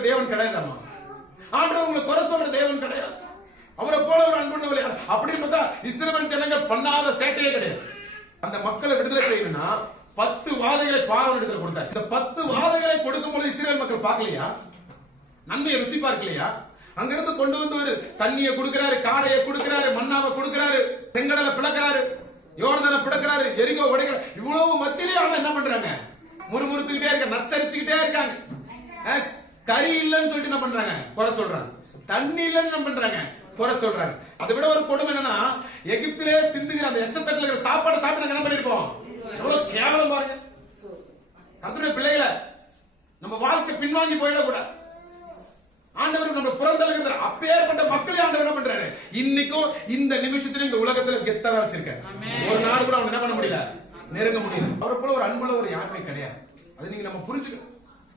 இருக்கிற தேவன் கிடையாது ஆண்டவர் உங்களை குறை சொல்ற தேவன் கிடையாது. அவரை போல ஒரு அன்புள்ளவர் யார் அப்படின்னு பார்த்தா இஸ்ரவேல் ஜனங்கள் பண்ணாத சேட்டையே கிடையாது. அந்த மக்களை விடுதலை செய்யணும்னா பத்து வாதைகளை பார்வன் இடத்துல கொடுத்தார். இந்த பத்து வாதைகளை கொடுக்கும் பொழுது இஸ்ரேல் மக்கள் பார்க்கலையா? நன்மையை ருசி பார்க்கலையா? அங்கிருந்து கொண்டு வந்து ஒரு தண்ணியை கொடுக்கிறாரு காடையை கொடுக்கிறாரு மண்ணாவை கொடுக்கிறாரு செங்கடலை பிளக்கிறாரு யோர்தனை பிளக்கிறாரு எரிகோ உடைக்கிறார். இவ்வளவு மத்தியிலே அவங்க என்ன பண்றாங்க? முறுமுறுத்துக்கிட்டே இருக்க நச்சரிச்சுக்கிட்டே இருக்காங்க. கறி இல்லைன்னு சொல்லிட்டு என்ன பண்றாங்க? குறை சொல்றாங்க. தண்ணி இல்லைன்னு என்ன பண்றாங்க? குறை சொல்றாங்க. அதை விட ஒரு கொடுமை என்னன்னா எகிப்திலே சிந்துகிற அந்த எச்சத்தட்டுல இருக்கிற சாப்பாடு சாப்பிட்டு நாங்க என்ன பண்ணிருப்போம் எவ்வளவு கேவலம் பாருங்க. கர்த்தருடைய பிள்ளைகளை நம்ம வாழ்க்கை பின்வாங்கி போயிடக்கூடாது. ஆண்டவர் நம்ம புறந்தள்ளுகிற அப்பேற்பட்ட மக்களே ஆண்டவர் என்ன பண்றாரு? இன்னைக்கும் இந்த நிமிஷத்துல இந்த உலகத்துல கெத்தா வச்சிருக்காரு. ஒரு நாடு கூட அவன் என்ன பண்ண முடியல? நெருங்க முடியல. அவரை போல ஒரு அன்புள்ள ஒரு யாருமே கிடையாது. அது நீங்க நம்ம புரிஞ்சுக்கணும்.